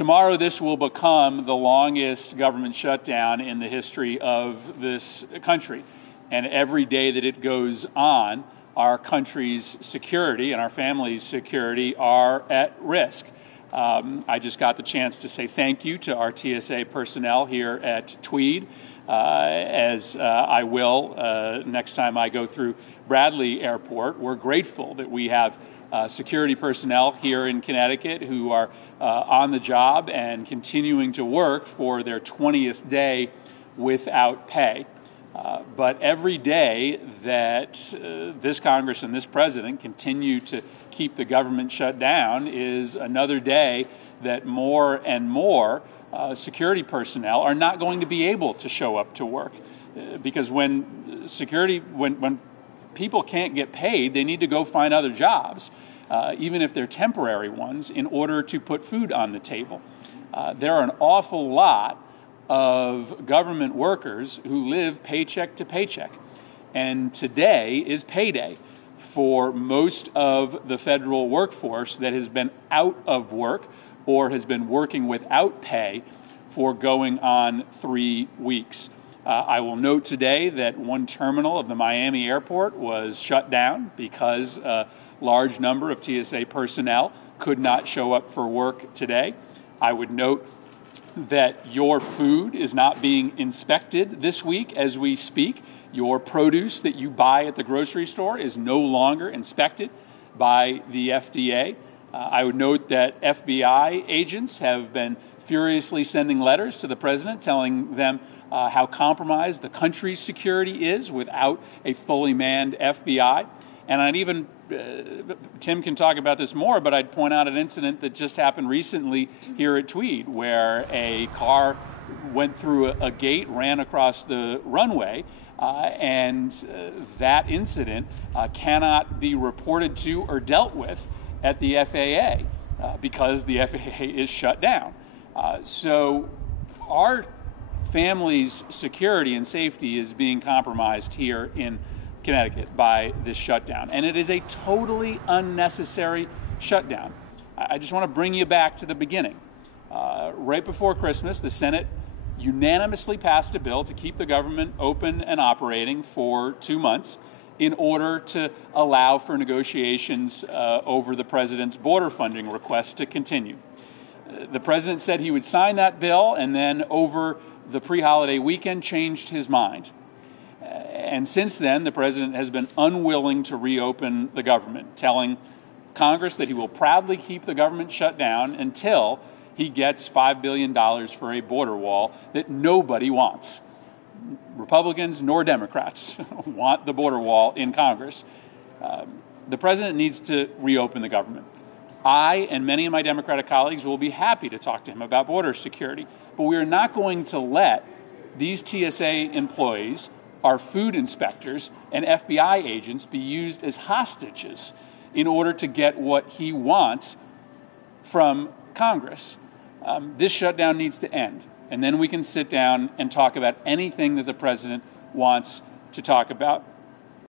Tomorrow, this will become the longest government shutdown in the history of this country. And every day that it goes on, our country's security and our family's security are at risk. I just got the chance to say thank you to our TSA personnel here at Tweed, as I will next time I go through Bradley Airport. We're grateful that we have security personnel here in Connecticut who are on the job and continuing to work for their 20th day without pay. But every day that this Congress and this president continue to keep the government shut down is another day that more and more security personnel are not going to be able to show up to work. Because when people can't get paid, they need to go find other jobs, even if they're temporary ones, in order to put food on the table. There are an awful lot of government workers who live paycheck to paycheck. And today is payday for most of the federal workforce that has been out of work or has been working without pay for going on 3 weeks. I will note today that one terminal of the Miami airport was shut down because a large number of TSA personnel could not show up for work today. I would note that your food is not being inspected this week as we speak. Your produce that you buy at the grocery store is no longer inspected by the FDA. I would note that FBI agents have been furiously sending letters to the president telling them how compromised the country's security is without a fully manned FBI. And I'd even, Tim can talk about this more, but I'd point out an incident that just happened recently here at Tweed, where a car went through a gate, ran across the runway, and that incident cannot be reported to or dealt with at the FAA because the FAA is shut down. So our family's security and safety is being compromised here in Connecticut by this shutdown, and it is a totally unnecessary shutdown. I just want to bring you back to the beginning. Right before Christmas, the Senate unanimously passed a bill to keep the government open and operating for 2 months in order to allow for negotiations over the president's border funding request to continue. The president said he would sign that bill, and then over the pre-holiday weekend changed his mind. And since then, the president has been unwilling to reopen the government, telling Congress that he will proudly keep the government shut down until he gets $5 billion for a border wall that nobody wants. Republicans nor Democrats want the border wall in Congress. The president needs to reopen the government. I and many of my Democratic colleagues will be happy to talk to him about border security, but we are not going to let these TSA employees, our food inspectors, and FBI agents be used as hostages in order to get what he wants from Congress. This shutdown needs to end, and then we can sit down and talk about anything that the president wants to talk about.